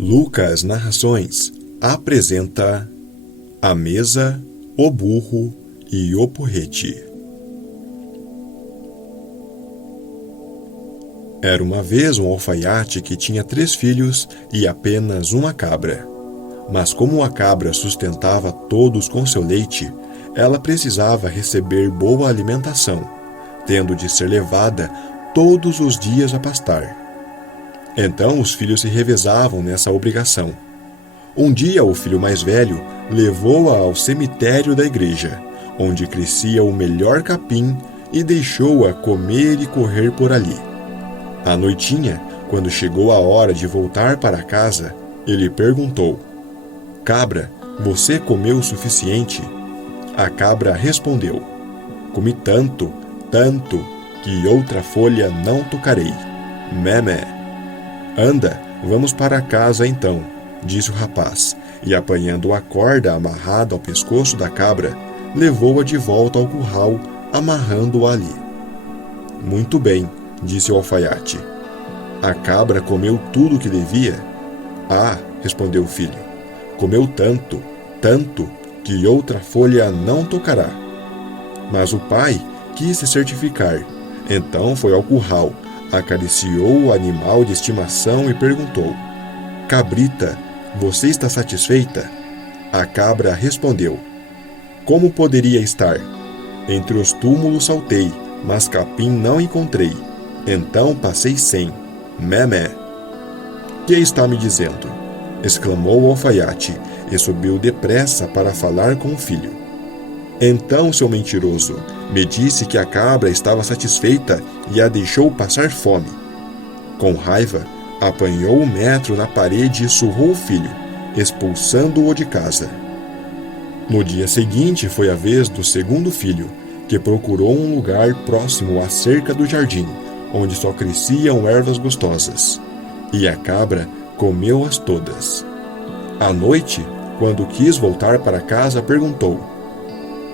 Lucas Narrações apresenta A Mesa, o Burro e o Porrete. Era uma vez um alfaiate que tinha 3 filhos e apenas uma cabra. Mas como a cabra sustentava todos com seu leite, ela precisava receber boa alimentação, tendo de ser levada todos os dias a pastar. Então os filhos se revezavam nessa obrigação. Um dia o filho mais velho levou-a ao cemitério da igreja, onde crescia o melhor capim, e deixou-a comer e correr por ali. À noitinha, quando chegou a hora de voltar para casa, ele perguntou: "Cabra, você comeu o suficiente?" A cabra respondeu: "Comi tanto, tanto, que outra folha não tocarei. Mé, mé." "Anda, vamos para casa então", disse o rapaz, e apanhando a corda amarrada ao pescoço da cabra, levou-a de volta ao curral, amarrando-a ali. "Muito bem", disse o alfaiate. "A cabra comeu tudo o que devia?" "Ah", respondeu o filho, "comeu tanto, tanto, que outra folha não tocará." Mas o pai quis se certificar, então foi ao curral, acariciou o animal de estimação e perguntou: "Cabrita, você está satisfeita?" A cabra respondeu: "Como poderia estar? Entre os túmulos saltei, mas capim não encontrei. Então passei sem. Mé, mé." "Que está me dizendo?" exclamou o alfaiate, e subiu depressa para falar com o filho. "Então, seu mentiroso, me disse que a cabra estava satisfeita e a deixou passar fome." Com raiva, apanhou o metro na parede e surrou o filho, expulsando-o de casa. No dia seguinte foi a vez do segundo filho, que procurou um lugar próximo à cerca do jardim, onde só cresciam ervas gostosas. E a cabra comeu-as todas. À noite, quando quis voltar para casa, perguntou: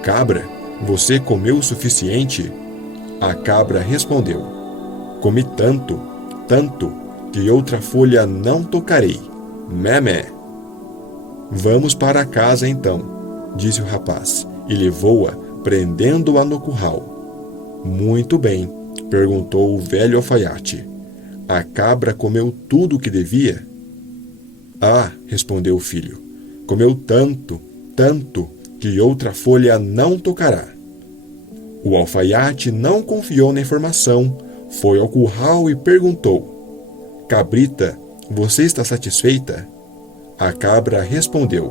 "Cabra, você comeu o suficiente?" A cabra respondeu: "Comi tanto, tanto, que outra folha não tocarei. Mé, mé." "Vamos para casa então", disse o rapaz, e levou-a, prendendo-a no curral. "Muito bem", perguntou o velho alfaiate. "A cabra comeu tudo o que devia?" "Ah", respondeu o filho, "comeu tanto, tanto, que outra folha não tocará." O alfaiate não confiou na informação, foi ao curral e perguntou: "Cabrita, você está satisfeita?" A cabra respondeu: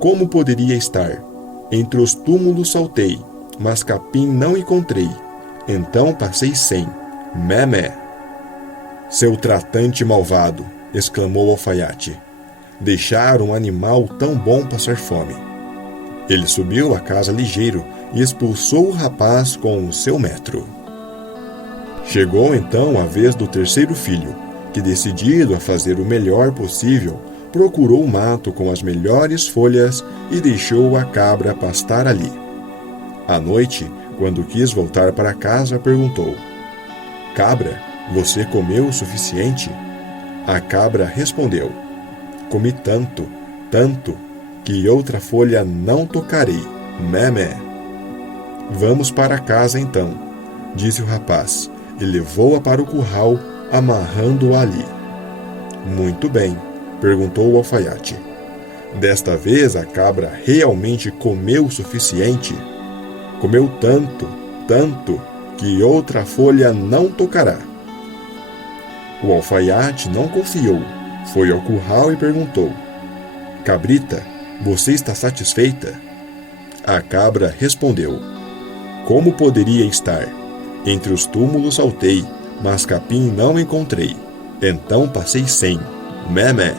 "Como poderia estar? Entre os túmulos saltei, mas capim não encontrei. Então passei sem. Mé, mé." "Seu tratante malvado", exclamou o alfaiate, "deixar um animal tão bom passar fome." Ele subiu à casa ligeiro e expulsou o rapaz com o seu metro. Chegou então a vez do terceiro filho, que, decidido a fazer o melhor possível, procurou o mato com as melhores folhas e deixou a cabra pastar ali. À noite, quando quis voltar para casa, perguntou: "Cabra, você comeu o suficiente?" A cabra respondeu: "Comi tanto, tanto, que outra folha não tocarei. Mé, mé." "Vamos para casa então", disse o rapaz, e levou-a para o curral, amarrando-a ali. "Muito bem", perguntou o alfaiate. "Desta vez a cabra realmente comeu o suficiente?" "Comeu tanto, tanto, que outra folha não tocará." O alfaiate não confiou, foi ao curral e perguntou: "Cabrita, você está satisfeita?" A cabra respondeu: "Como poderia estar? Entre os túmulos saltei, mas capim não encontrei. Então passei sem. Mé, mé."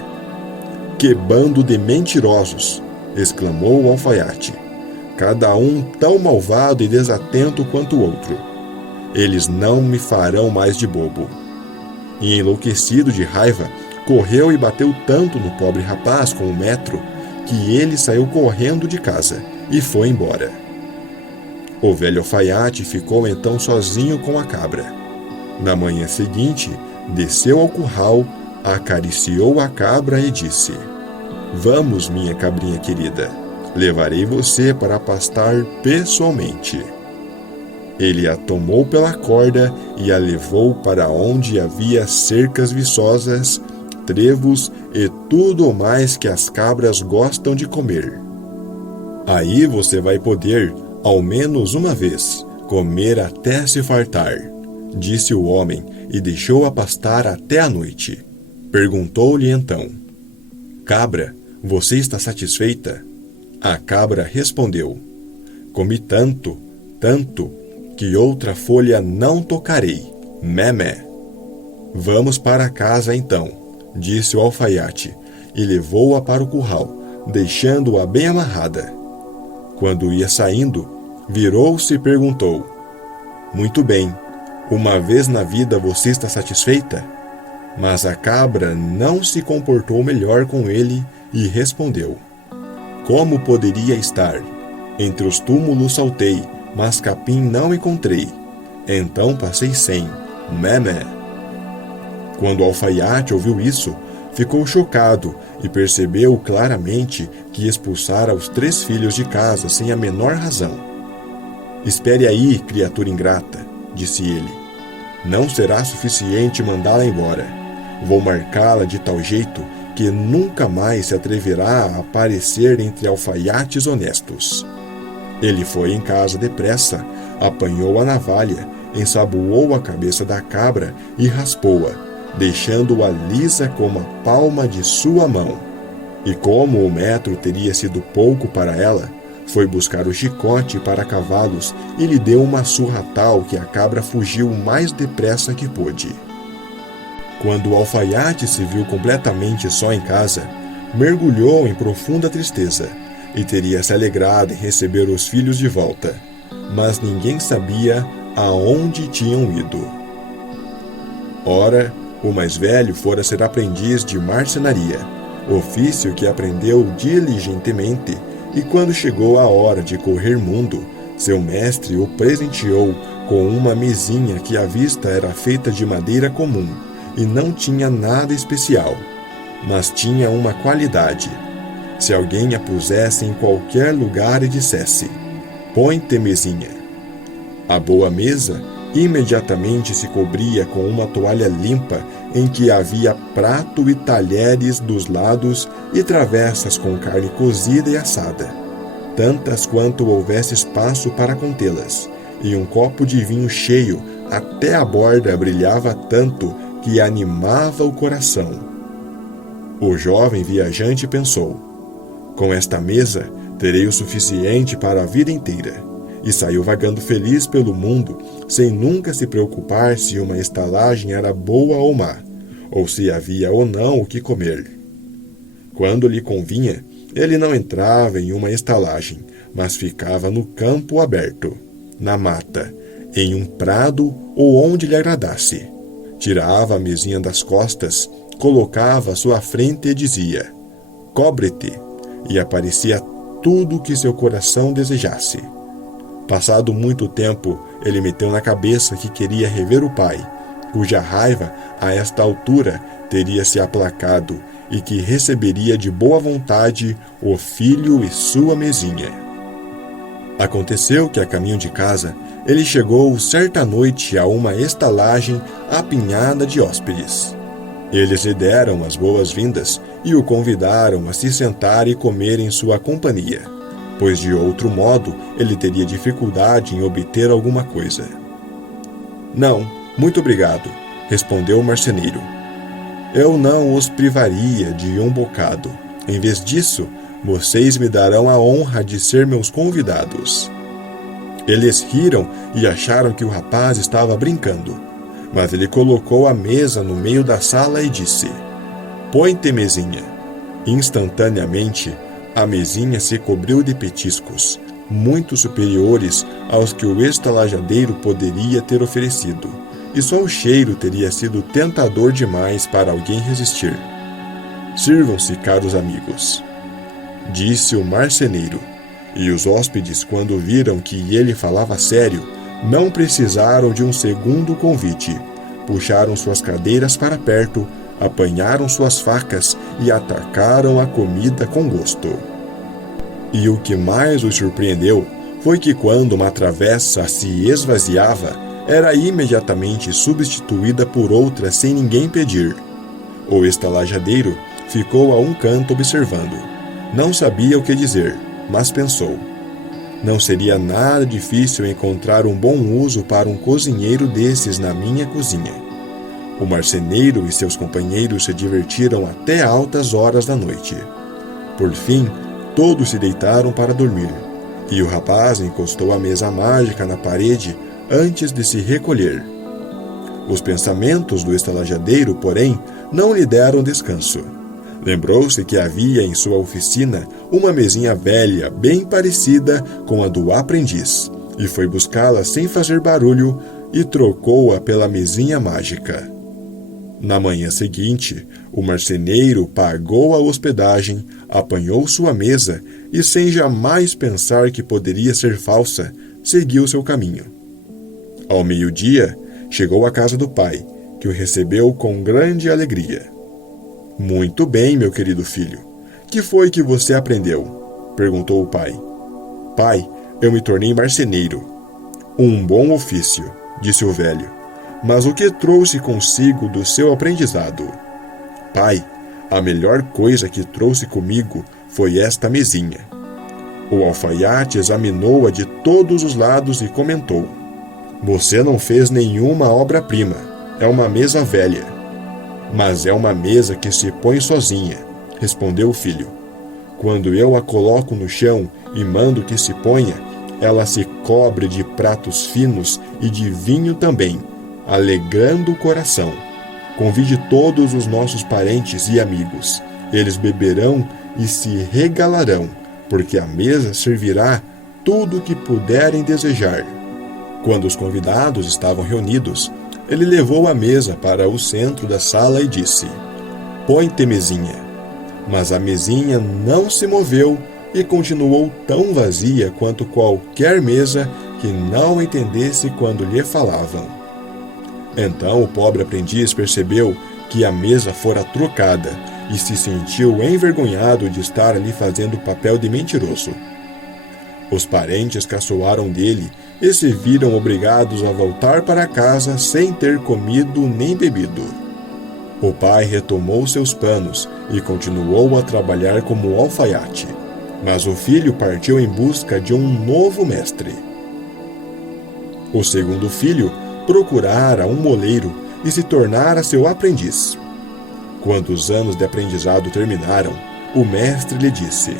"Que bando de mentirosos!" exclamou o alfaiate. "Cada um tão malvado e desatento quanto o outro. Eles não me farão mais de bobo." E, enlouquecido de raiva, correu e bateu tanto no pobre rapaz com o metro, que ele saiu correndo de casa e foi embora. O velho alfaiate ficou então sozinho com a cabra. Na manhã seguinte, desceu ao curral, acariciou a cabra e disse: Vamos, minha cabrinha querida, levarei você para pastar pessoalmente. Ele a tomou pela corda e a levou para onde havia cercas viçosas, trevos e tudo mais que as cabras gostam de comer. Aí você vai poder, ao menos uma vez, comer até se fartar, disse o homem e deixou-a pastar até a noite. Perguntou-lhe então: Cabra, você está satisfeita? A cabra respondeu: Comi tanto, que outra folha não tocarei. Mé. Vamos para casa então, disse o alfaiate, e levou-a para o curral, deixando-a bem amarrada. Quando ia saindo, virou-se e perguntou: Muito bem, uma vez na vida você está satisfeita? Mas a cabra não se comportou melhor com ele e respondeu: Como poderia estar? Entre os túmulos saltei, mas capim não encontrei. Então passei sem. Mé. Quando o alfaiate ouviu isso, ficou chocado e percebeu claramente que expulsara os 3 filhos de casa sem a menor razão. Espere aí, criatura ingrata, disse ele. Não será suficiente mandá-la embora. Vou marcá-la de tal jeito que nunca mais se atreverá a aparecer entre alfaiates honestos. Ele foi em casa depressa, apanhou a navalha, ensaboou a cabeça da cabra e raspou-a, deixando-a lisa como a palma de sua mão. E como o metro teria sido pouco para ela, foi buscar o chicote para cavalos e lhe deu uma surra tal que a cabra fugiu o mais depressa que pôde. Quando o alfaiate se viu completamente só em casa, mergulhou em profunda tristeza e teria se alegrado em receber os filhos de volta, mas ninguém sabia aonde tinham ido. Ora, o mais velho fora ser aprendiz de marcenaria, ofício que aprendeu diligentemente, e quando chegou a hora de correr mundo, seu mestre o presenteou com uma mesinha que à vista era feita de madeira comum e não tinha nada especial, mas tinha uma qualidade. Se alguém a pusesse em qualquer lugar e dissesse: Põe-te mesinha, a boa mesa imediatamente se cobria com uma toalha limpa em que havia prato e talheres dos lados e travessas com carne cozida e assada, tantas quanto houvesse espaço para contê-las, e um copo de vinho cheio até a borda brilhava tanto que animava o coração. O jovem viajante pensou: Com esta mesa terei o suficiente para a vida inteira, e saiu vagando feliz pelo mundo, sem nunca se preocupar se uma estalagem era boa ou má, ou se havia ou não o que comer. Quando lhe convinha, ele não entrava em uma estalagem, mas ficava no campo aberto, na mata, em um prado ou onde lhe agradasse. Tirava a mesinha das costas, colocava à sua frente e dizia: Cobre-te, e aparecia tudo o que seu coração desejasse. Passado muito tempo, ele meteu na cabeça que queria rever o pai, cuja raiva, a esta altura, teria se aplacado e que receberia de boa vontade o filho e sua mesinha. Aconteceu que, a caminho de casa, ele chegou certa noite a uma estalagem apinhada de hóspedes. Eles lhe deram as boas-vindas e o convidaram a se sentar e comer em sua companhia, pois de outro modo ele teria dificuldade em obter alguma coisa. Não, muito obrigado, respondeu o marceneiro. Eu não os privaria de um bocado. Em vez disso, vocês me darão a honra de ser meus convidados. Eles riram e acharam que o rapaz estava brincando, mas ele colocou a mesa no meio da sala e disse: Põe-te mesinha. Instantaneamente, a mesinha se cobriu de petiscos, muito superiores aos que o estalajadeiro poderia ter oferecido, e só o cheiro teria sido tentador demais para alguém resistir. Sirvam-se, caros amigos, disse o marceneiro, e os hóspedes, quando viram que ele falava sério, não precisaram de um segundo convite. Puxaram suas cadeiras para perto, apanharam suas facas e atacaram a comida com gosto. E o que mais os surpreendeu foi que quando uma travessa se esvaziava, era imediatamente substituída por outra sem ninguém pedir. O estalajadeiro ficou a um canto observando. Não sabia o que dizer, mas pensou: não seria nada difícil encontrar um bom uso para um cozinheiro desses na minha cozinha. O marceneiro e seus companheiros se divertiram até altas horas da noite. Por fim, todos se deitaram para dormir, e o rapaz encostou a mesa mágica na parede antes de se recolher. Os pensamentos do estalajadeiro, porém, não lhe deram descanso. Lembrou-se que havia em sua oficina uma mesinha velha bem parecida com a do aprendiz, e foi buscá-la sem fazer barulho e trocou-a pela mesinha mágica. Na manhã seguinte, o marceneiro pagou a hospedagem, apanhou sua mesa e, sem jamais pensar que poderia ser falsa, seguiu seu caminho. Ao meio-dia, chegou à casa do pai, que o recebeu com grande alegria. "Muito bem, meu querido filho. Que foi que você aprendeu?" perguntou o pai. "Pai, eu me tornei marceneiro." "Um bom ofício", disse o velho. "Mas o que trouxe consigo do seu aprendizado?" "Pai, a melhor coisa que trouxe comigo foi esta mesinha." O alfaiate examinou-a de todos os lados e comentou: "Você não fez nenhuma obra-prima. É uma mesa velha." "Mas é uma mesa que se põe sozinha", respondeu o filho. "Quando eu a coloco no chão e mando que se ponha, ela se cobre de pratos finos e de vinho também, alegrando o coração. Convide todos os nossos parentes e amigos. Eles beberão e se regalarão, porque a mesa servirá tudo o que puderem desejar." Quando os convidados estavam reunidos, ele levou a mesa para o centro da sala e disse: "Põe-te, mesinha." Mas a mesinha não se moveu e continuou tão vazia quanto qualquer mesa que não entendesse quando lhe falavam. Então o pobre aprendiz percebeu que a mesa fora trocada e se sentiu envergonhado de estar ali fazendo o papel de mentiroso. Os parentes caçoaram dele e se viram obrigados a voltar para casa sem ter comido nem bebido. O pai retomou seus panos e continuou a trabalhar como alfaiate, mas o filho partiu em busca de um novo mestre. O segundo filho procurara um moleiro e se tornara seu aprendiz. Quando os anos de aprendizado terminaram, o mestre lhe disse: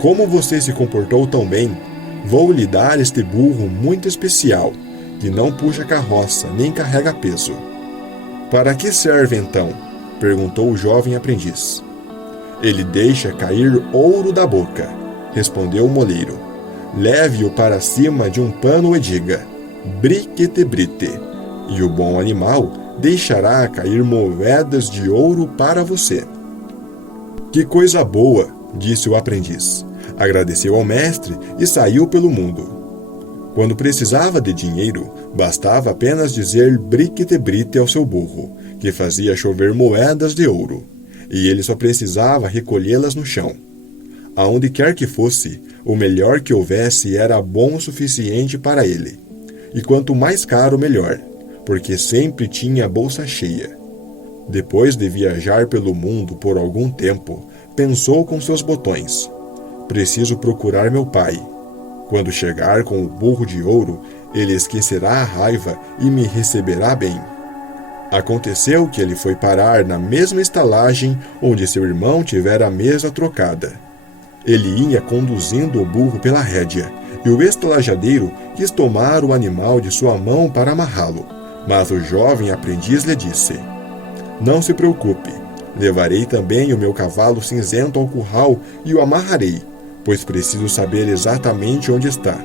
"Como você se comportou tão bem, vou lhe dar este burro muito especial, que não puxa carroça nem carrega peso." "Para que serve então?" perguntou o jovem aprendiz. "Ele deixa cair ouro da boca", respondeu o moleiro. "Leve-o para cima de um pano e diga: briquete-brite, e o bom animal deixará cair moedas de ouro para você." "Que coisa boa!" disse o aprendiz. Agradeceu ao mestre e saiu pelo mundo. Quando precisava de dinheiro, bastava apenas dizer briquete-brite ao seu burro, que fazia chover moedas de ouro, e ele só precisava recolhê-las no chão. Aonde quer que fosse, o melhor que houvesse era bom o suficiente para ele. E quanto mais caro, melhor, porque sempre tinha a bolsa cheia. Depois de viajar pelo mundo por algum tempo, pensou com seus botões: "Preciso procurar meu pai. Quando chegar com o burro de ouro, ele esquecerá a raiva e me receberá bem." Aconteceu que ele foi parar na mesma estalagem onde seu irmão tivera a mesa trocada. Ele ia conduzindo o burro pela rédea, e o estalajadeiro quis tomar o animal de sua mão para amarrá-lo, mas o jovem aprendiz lhe disse: "Não se preocupe, levarei também o meu cavalo cinzento ao curral e o amarrarei, pois preciso saber exatamente onde está."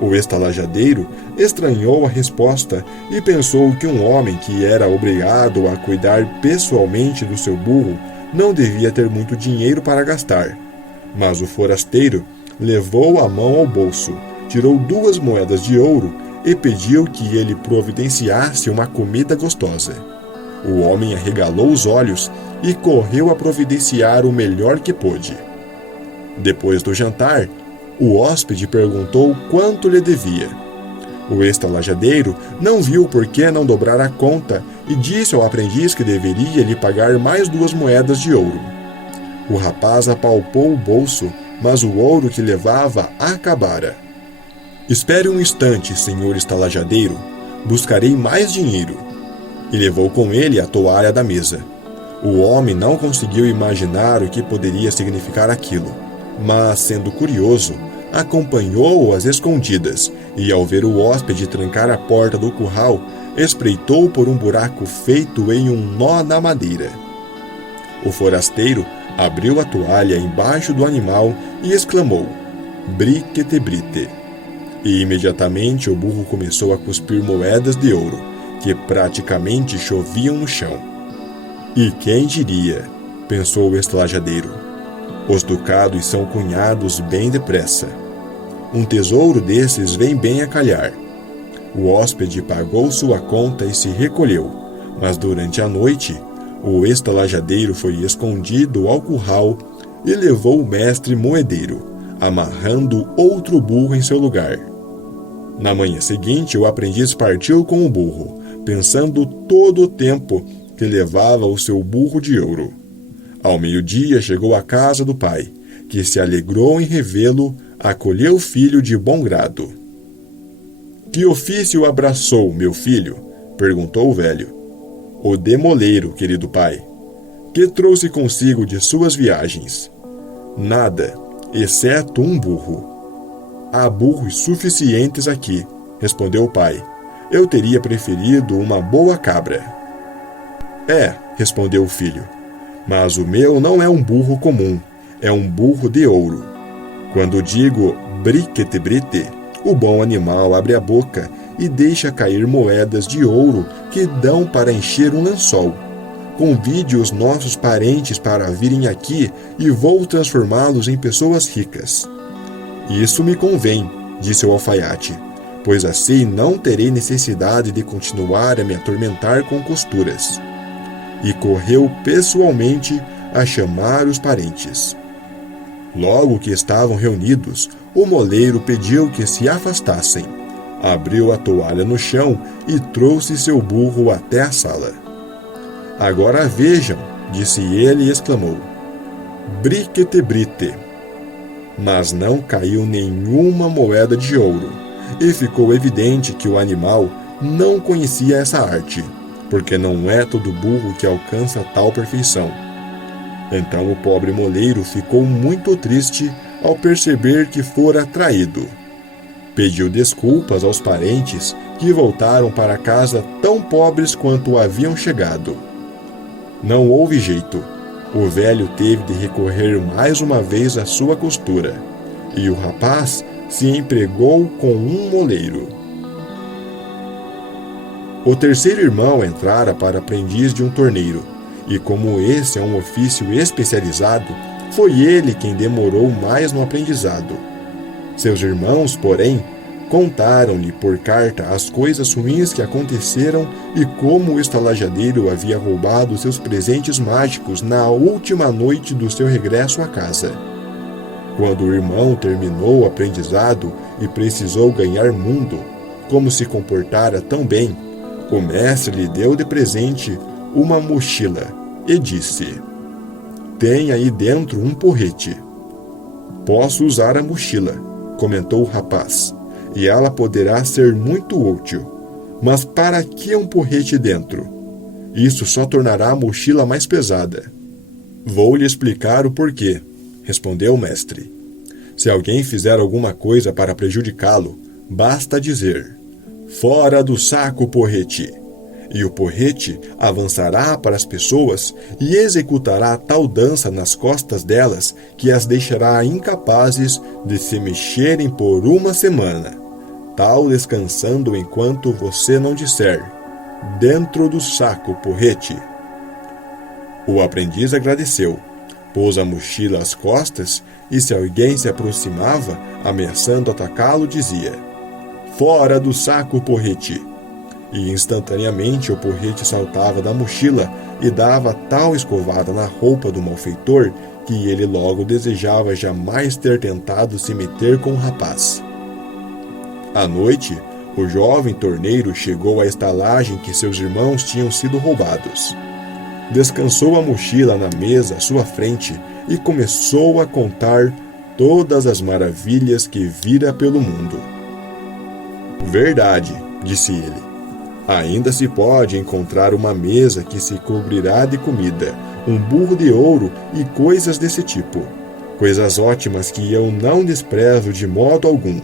O estalajadeiro estranhou a resposta e pensou que um homem que era obrigado a cuidar pessoalmente do seu burro não devia ter muito dinheiro para gastar. Mas o forasteiro levou a mão ao bolso, tirou 2 moedas de ouro e pediu que ele providenciasse uma comida gostosa. O homem arregalou os olhos e correu a providenciar o melhor que pôde. Depois do jantar, o hóspede perguntou quanto lhe devia. O estalajadeiro não viu por que não dobrar a conta e disse ao aprendiz que deveria lhe pagar mais 2 moedas de ouro. O rapaz apalpou o bolso, mas o ouro que levava acabara. Espere um instante, senhor estalajadeiro, buscarei mais dinheiro. E levou com ele a toalha da mesa. O homem não conseguiu imaginar o que poderia significar aquilo, mas, sendo curioso, acompanhou-o às escondidas e, ao ver o hóspede trancar a porta do curral, espreitou por um buraco feito em um nó na madeira. O forasteiro abriu a toalha embaixo do animal e exclamou: "Briquete brite!" E imediatamente o burro começou a cuspir moedas de ouro, que praticamente choviam no chão. E quem diria, pensou o estalajadeiro, os ducados são cunhados bem depressa. Um tesouro desses vem bem a calhar. O hóspede pagou sua conta e se recolheu, mas durante a noite, o estalajadeiro foi escondido ao curral e levou o mestre moedeiro, amarrando outro burro em seu lugar. Na manhã seguinte, o aprendiz partiu com o burro, pensando todo o tempo que levava o seu burro de ouro. Ao meio-dia chegou à casa do pai, que se alegrou em revê-lo, acolheu o filho de bom grado. "Que ofício abraçou, meu filho?" perguntou o velho. "O de moleiro, querido pai." "Que trouxe consigo de suas viagens?" "Nada, exceto um burro." "Há burros suficientes aqui," respondeu o pai. "Eu teria preferido uma boa cabra." "É," respondeu o filho, "mas o meu não é um burro comum, é um burro de ouro. Quando digo briquete brite, o bom animal abre a boca e deixa cair moedas de ouro que dão para encher um lençol. Convide os nossos parentes para virem aqui e vou transformá-los em pessoas ricas." "Isso me convém," disse o alfaiate, "pois assim não terei necessidade de continuar a me atormentar com costuras." E correu pessoalmente a chamar os parentes. Logo que estavam reunidos, o moleiro pediu que se afastassem, abriu a toalha no chão e trouxe seu burro até a sala. "Agora vejam," disse ele e exclamou: "Briquete brite!" Mas não caiu nenhuma moeda de ouro, e ficou evidente que o animal não conhecia essa arte, porque não é todo burro que alcança tal perfeição. Então o pobre moleiro ficou muito triste ao perceber que fora traído. Pediu desculpas aos parentes que voltaram para casa tão pobres quanto haviam chegado. Não houve jeito. O velho teve de recorrer mais uma vez à sua costura, e o rapaz se empregou com um moleiro. O terceiro irmão entrara para aprendiz de um torneiro, e como esse é um ofício especializado, foi ele quem demorou mais no aprendizado. Seus irmãos, porém, contaram-lhe por carta as coisas ruins que aconteceram e como o estalajadeiro havia roubado seus presentes mágicos na última noite do seu regresso à casa. Quando o irmão terminou o aprendizado e precisou ganhar mundo, como se comportara tão bem, o mestre lhe deu de presente uma mochila e disse: "Tem aí dentro um porrete." "Posso usar a mochila," comentou o rapaz, "e ela poderá ser muito útil. Mas para que um porrete dentro? Isso só tornará a mochila mais pesada." "Vou lhe explicar o porquê," respondeu o mestre. "Se alguém fizer alguma coisa para prejudicá-lo, basta dizer: 'Fora do saco, porrete!' E o porrete avançará para as pessoas e executará tal dança nas costas delas que as deixará incapazes de se mexerem por uma semana, tal descansando enquanto você não disser: 'Dentro do saco, porrete!'" O aprendiz agradeceu, pôs a mochila às costas e, se alguém se aproximava, ameaçando atacá-lo, dizia: "Fora do saco, porrete!" e instantaneamente o porrete saltava da mochila e dava tal escovada na roupa do malfeitor que ele logo desejava jamais ter tentado se meter com o rapaz. À noite, o jovem torneiro chegou à estalagem que seus irmãos tinham sido roubados. Descansou a mochila na mesa à sua frente e começou a contar todas as maravilhas que vira pelo mundo. Verdade, disse ele. Ainda se pode encontrar uma mesa que se cobrirá de comida, um burro de ouro e coisas desse tipo. Coisas ótimas que eu não desprezo de modo algum,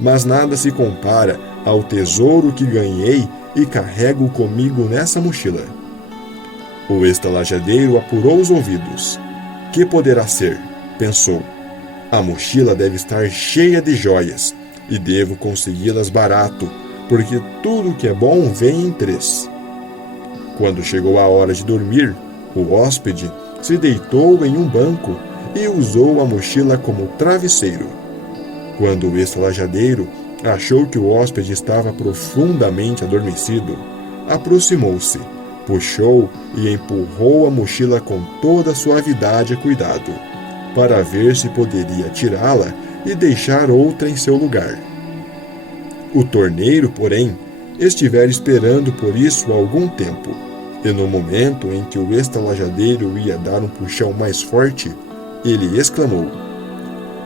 mas nada se compara ao tesouro que ganhei e carrego comigo nessa mochila. O estalajadeiro apurou os ouvidos. Que poderá ser? Pensou. A mochila deve estar cheia de joias, e devo consegui-las barato, porque tudo que é bom vem em 3. Quando chegou a hora de dormir, o hóspede se deitou em um banco e usou a mochila como travesseiro. Quando o estalajadeiro achou que o hóspede estava profundamente adormecido, aproximou-se, puxou e empurrou a mochila com toda a suavidade e cuidado, para ver se poderia tirá-la e deixar outra em seu lugar. O torneiro, porém, estivera esperando por isso há algum tempo, e no momento em que o estalajadeiro ia dar um puxão mais forte, ele exclamou: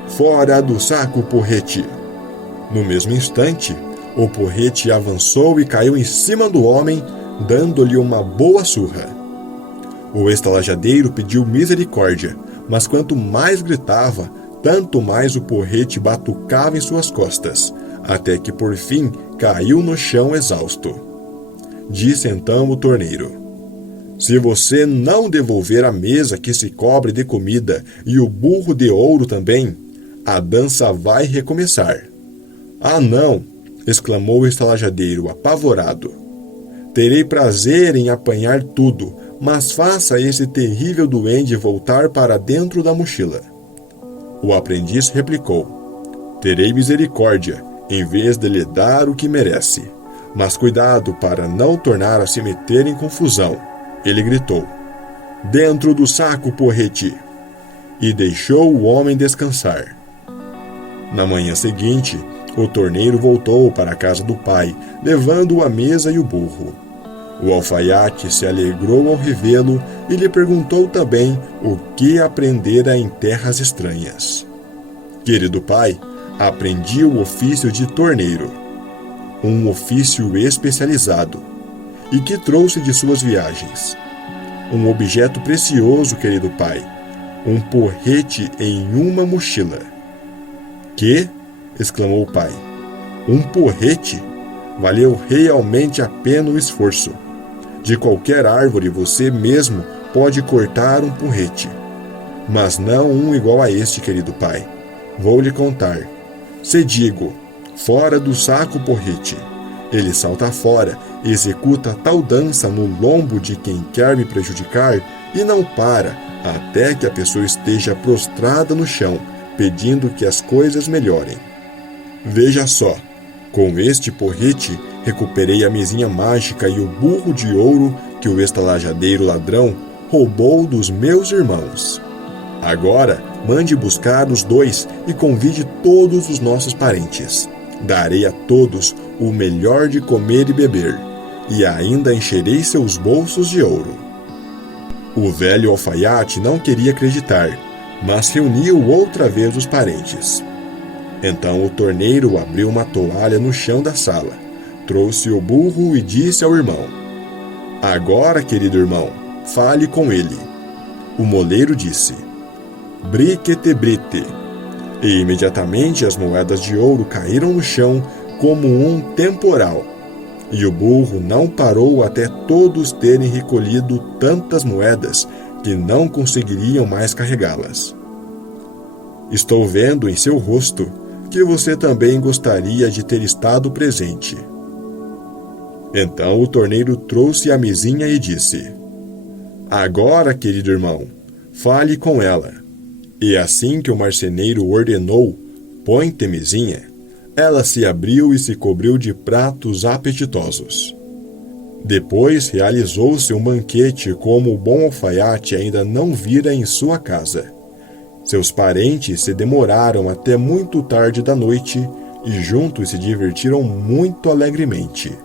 "Fora do saco, porrete!" No mesmo instante, o porrete avançou e caiu em cima do homem, dando-lhe uma boa surra. O estalajadeiro pediu misericórdia, mas quanto mais gritava, tanto mais o porrete batucava em suas costas, até que por fim caiu no chão exausto. Disse então o torneiro: "Se você não devolver a mesa que se cobre de comida e o burro de ouro também, a dança vai recomeçar." "Ah, não!" exclamou o estalajadeiro, apavorado. "Terei prazer em apanhar tudo, mas faça esse terrível duende voltar para dentro da mochila." O aprendiz replicou: "Terei misericórdia, em vez de lhe dar o que merece. Mas cuidado para não tornar a se meter em confusão." Ele gritou: "Dentro do saco, porrete!" E deixou o homem descansar. Na manhã seguinte, o torneiro voltou para a casa do pai, levando a mesa e o burro. O alfaiate se alegrou ao revê-lo e lhe perguntou também o que aprendera em terras estranhas. "Querido pai, aprendi o ofício de torneiro, um ofício especializado, e que trouxe de suas viagens. Um objeto precioso, querido pai, um porrete em uma mochila." "Que?" exclamou o pai. "Um porrete? Valeu realmente a pena o esforço. De qualquer árvore você mesmo pode cortar um porrete. Mas não um igual a este, querido pai. Vou lhe contar. Se digo, fora do saco, porrete, ele salta fora, executa tal dança no lombo de quem quer me prejudicar e não para até que a pessoa esteja prostrada no chão, pedindo que as coisas melhorem. Veja só, com este porrete recuperei a mesinha mágica e o burro de ouro que o estalajadeiro ladrão roubou dos meus irmãos. Agora, mande buscar os 2 e convide todos os nossos parentes. Darei a todos o melhor de comer e beber, e ainda encherei seus bolsos de ouro." O velho alfaiate não queria acreditar, mas reuniu outra vez os parentes. Então o torneiro abriu uma toalha no chão da sala, trouxe o burro e disse ao irmão: "Agora, querido irmão, fale com ele." O moleiro disse: "Briquete brite." E imediatamente as moedas de ouro caíram no chão como um temporal, e o burro não parou até todos terem recolhido tantas moedas que não conseguiriam mais carregá-las. Estou vendo em seu rosto que você também gostaria de ter estado presente. Então o torneiro trouxe a mesinha e disse: "Agora, querido irmão, fale com ela." E assim que o marceneiro ordenou, "Põe-te mesinha", ela se abriu e se cobriu de pratos apetitosos. Depois realizou-se um banquete como o bom alfaiate ainda não vira em sua casa. Seus parentes se demoraram até muito tarde da noite e juntos se divertiram muito alegremente.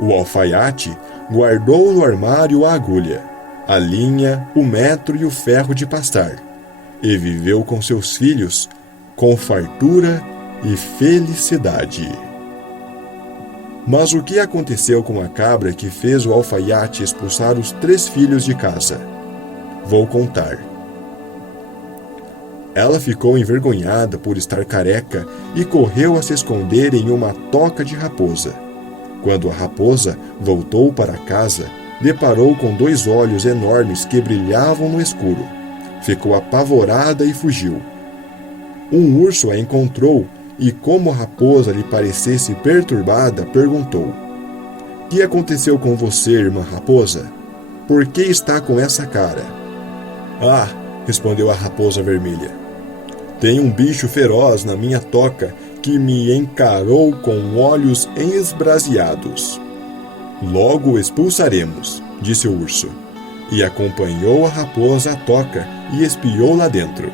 O alfaiate guardou no armário a agulha, a linha, o metro e o ferro de pastar, e viveu com seus filhos com fartura e felicidade. Mas o que aconteceu com a cabra que fez o alfaiate expulsar os 3 filhos de casa? Vou contar. Ela ficou envergonhada por estar careca e correu a se esconder em uma toca de raposa. Quando a raposa voltou para casa, deparou com 2 olhos enormes que brilhavam no escuro. Ficou apavorada e fugiu. Um urso a encontrou e, como a raposa lhe parecesse perturbada, perguntou: "Que aconteceu com você, irmã raposa? Por que está com essa cara?" "Ah", respondeu a raposa vermelha, "tem um bicho feroz na minha toca que me encarou com olhos esbraseados." "Logo o expulsaremos", disse o urso, e acompanhou a raposa à toca e espiou lá dentro.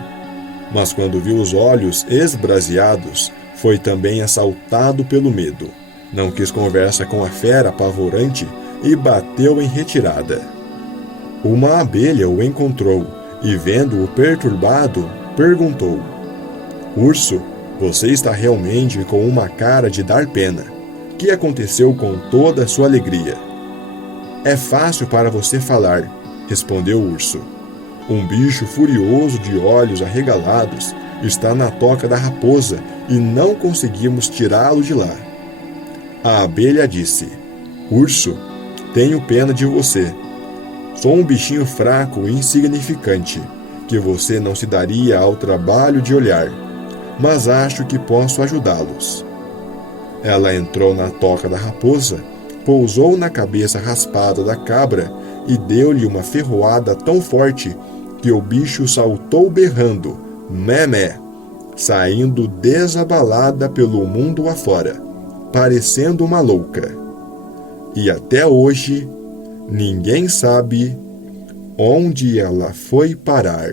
Mas quando viu os olhos esbraseados, foi também assaltado pelo medo. Não quis conversa com a fera apavorante e bateu em retirada. Uma abelha o encontrou e, vendo-o perturbado, perguntou: "Urso, você está realmente com uma cara de dar pena. O que aconteceu com toda a sua alegria?" "É fácil para você falar", respondeu o urso. "Um bicho furioso de olhos arregalados está na toca da raposa e não conseguimos tirá-lo de lá." A abelha disse: "Urso, tenho pena de você. Sou um bichinho fraco e insignificante, que você não se daria ao trabalho de olhar, mas acho que posso ajudá-los." Ela entrou na toca da raposa, pousou na cabeça raspada da cabra e deu-lhe uma ferroada tão forte que o bicho saltou berrando, mé, mé, saindo desabalada pelo mundo afora, parecendo uma louca. E até hoje, ninguém sabe onde ela foi parar.